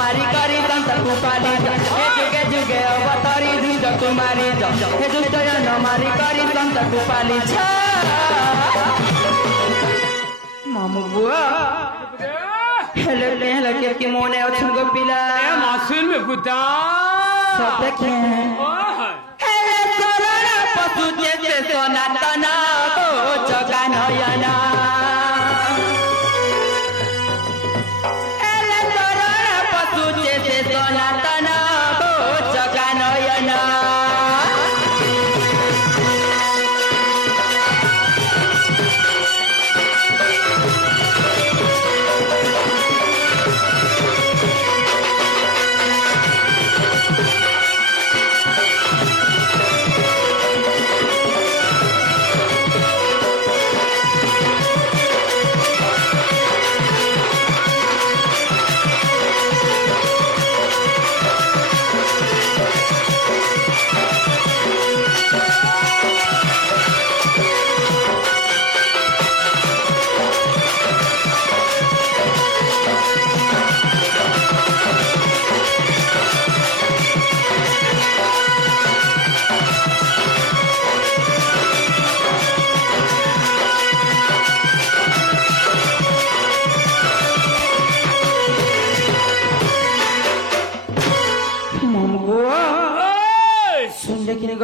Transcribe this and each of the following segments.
मारी करी संत कुपाली हे जुगे जुगे अवतारी दुज कुमारी हे दुज न मारी करी संत कुपाली मामू बुआ हेलो के मोने अछन गो पिला ए मासूम में बुता सब के हेले करोना पशु जे सनातन को जगा नयना हेले करोना पशु जे सनातन को जगा नयना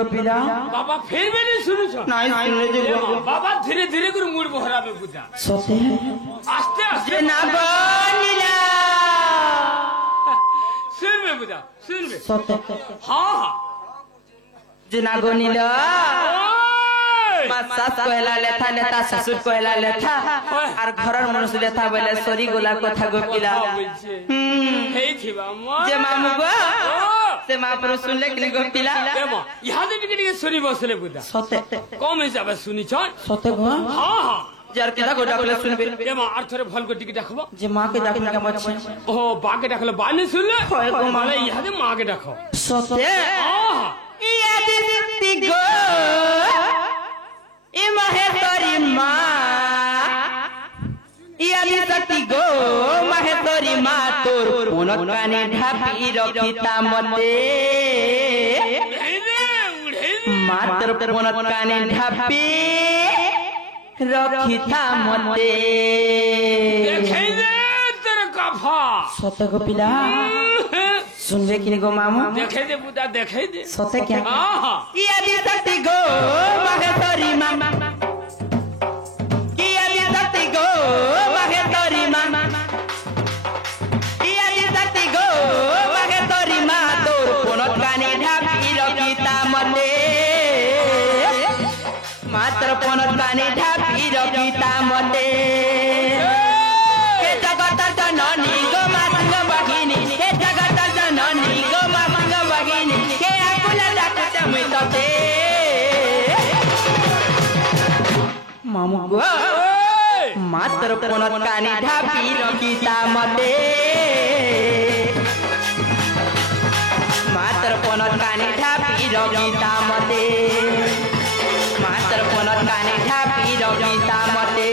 पिला बाबा फिर भी नहीं सुनु छ नहीं सुनले जे बाबा धीरे धीरे कर मूड बहरा में बुझा सते आस्ते आस्ते ना बनिला सुन में बुझा सुन में सते हां जना गोनिला सास कहला लेथा लेता ससुर कहला लेथा और घरर मनुष्य लेथा बोले सरी गोला कथा गोपिला हे थिबा म जे मामू गो से मा पर सुनले कि गोपिला एमा यहाँ दे टिके सुनी बसले बुदा सते कम हिसाब सुनी छ सते गो हां हां जार केदा गोडा कले सुनबे एमा अर्थरे फल को टिके देखबो जे मां के डाकने का मत ओ बा के देखले बाने सुनले ओ माले यहाँ दे मां के देखो सते हां याद सिद्धि गो ई महेश्वरी मां याद शक्ति गो महेश्वरी मां तोर पुनः काने ढापी रखिता मते मात्र पुनः काने ढापी रखिता मते देखे दे तेरे कफा सते गो पिला सुनबे कि गो मामू देखे दे बुदा देखे दे सते क्या हां याद शक्ति गो महेश्वरी मां मात्र पुनः काने ढापी रखिता मते हे जगत जननी गो मातंग भगिनी हे जगत जननी गो मातंग भगिनी हे आकुल डाकत मितते मामू गो मात्र पुनः काने ढापी रखिता मते मात्र पुनः काने ढापी रखिता मते मात्र पुनः काने ढापी रखिता मते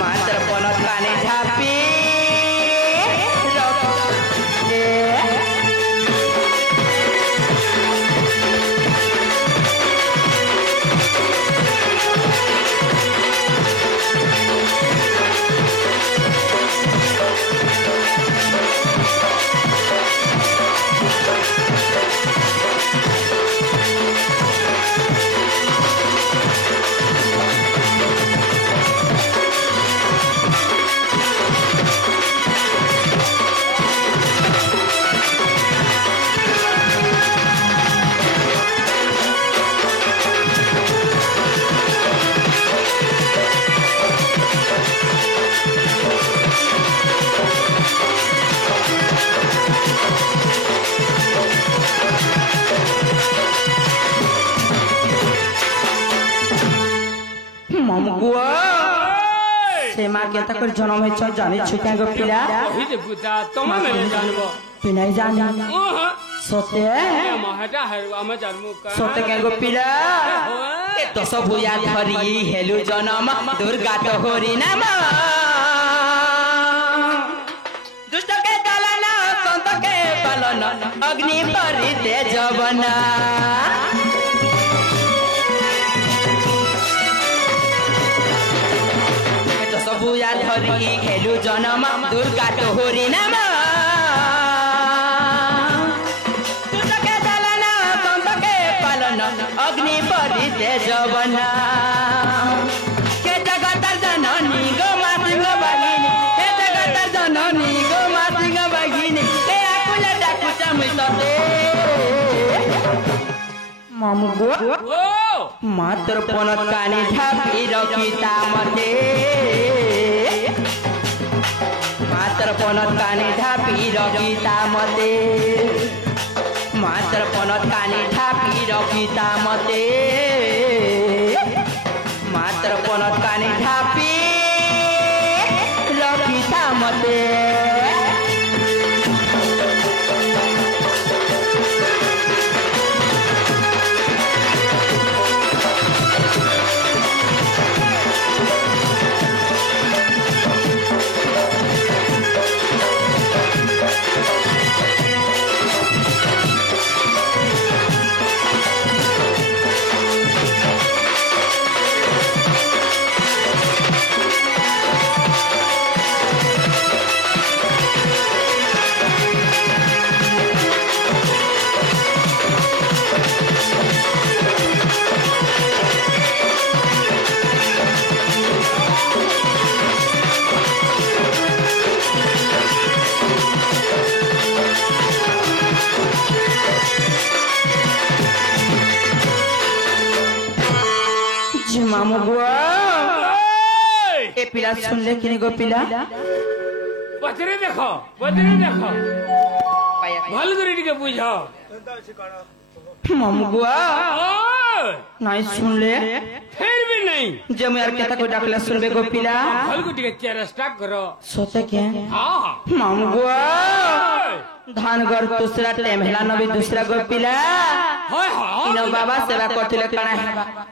मात्र पुनः काने ढापी से मां के तक जन्म है चल जाने छुटा गो पिला ओही दे बुता तुम में जानबो पिनाई जानी ओह सोते महटा है हम जानमु का सोते के गो पिला ए तो सब हुया धरी हेलु जन्म दुर्गा तो होरी नाम अग्नि परी तेजवना तो सबु या धरी खेलु जन्म दुर्गा तोहरी नाम तुतके दलन कंबके पालन अग्नि परी तेजवना के जगत जननी गो मासिंग बहिनी हे जगत जननी गो मासिंग बहिनी हे आकुल डाकु चमितते मामु गो ओ मात्र पनत कानी ढापी रखिता मते मात्र पनत कानी ढापी रखिता मते मात्र पनत कानी ढापी रखिता मते मात्र पनत कानी ढापी रखिता मते मामू बुआ ए पिला सुन ले कि गो पिला पचरे देखो भल करी के बुझो मामू बुआ ओए नहीं सुन ले फिर भी नहीं जब यार कहता को डाकला सुनबे गो पिला भल को टिके चेष्टा करो सोते के हां मामू बुआ धान घर दूसरा टाइम हेला नबी दूसरा गो पिला हाय हां इनो बाबा सेवा करतिले कणा है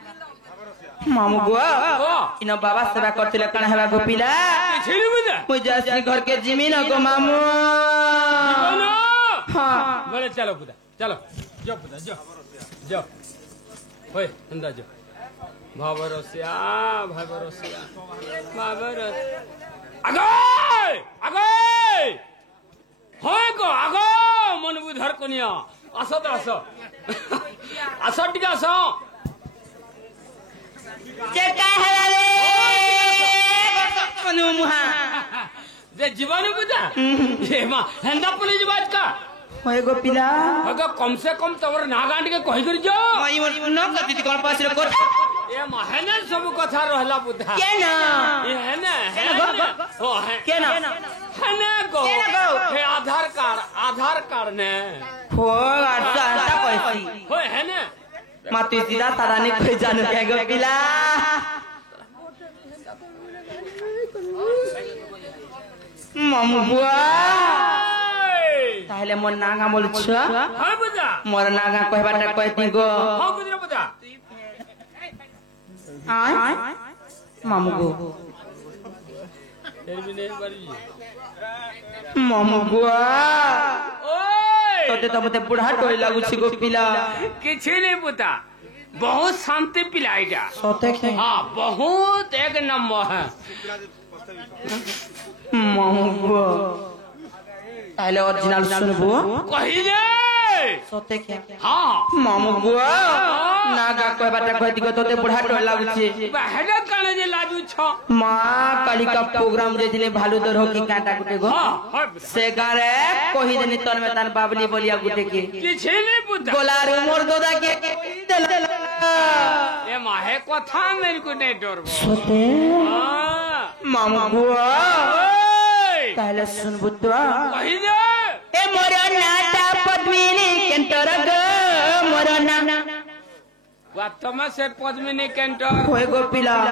मामू बुआ इनो बाबा सेवा करतिले कणा है गो पिला छिली बुझा मुझे असली घर के जमीन को मामू हां बोले चलो बुझा चलो जो बुझा जो होय अंदर जो भावरसिया भावरस आगे होय को आगो मन बुधर कोनिया आसो तो आसो आसो टिका आसो जे कहले कनु मुहा जे जीवन बुझा ये मां हंदा पुलिस बात का होय गो पिला अगर कम से कम तवर ना गांड के कहि कर जो मई न कति कोन पास रे कोठा ए महने सब कथा रहला बुधा के ना ये है ना ओ है के ना है ना गो हे आधार कार्ड ने हो आटा पैसी हो है ना माती सीधा सादा ने कोई जान के गो पिला मामू बुआ ताहले मोर नागा बोलछ हां बुझा मोर नागा कहबाटा कहती गो हां बुझा बुझा आय मामू गो फिर भी नहीं बड़ी मामू बुआ ओए तोते तो मते बुढ़ा टोई लागु छी गो पिला किछ नहीं बुझा बहुत शांति पिलाई जा सोते के हां बहुत एक नंबर है मामू बुआ ताहले ओरिजिनल सुनबो कहिले सोते के हां मामू बुआ नागा कहबाटा कहती गो तोते बुढ़ा टोई लागु छी बहरे काने जे लाजू छ मां काली का प्रोग्राम जेथिले भालू दर हो की काटा गुटे गो हां से गारे कोही देनी तन में तन बाबली बोलिया गुटे के किछ नहीं बुझा गोलारू मोर दोदा के ए माहे कथा मेरे को नहीं डर सोते हां मामू बुआ ओए ताहले सुन बुतवा कहि दे ए मोर नाटा पद्मिनी केंटर गो मोर ना वास्तव में से पद्मिनी केंटर होय गो पिला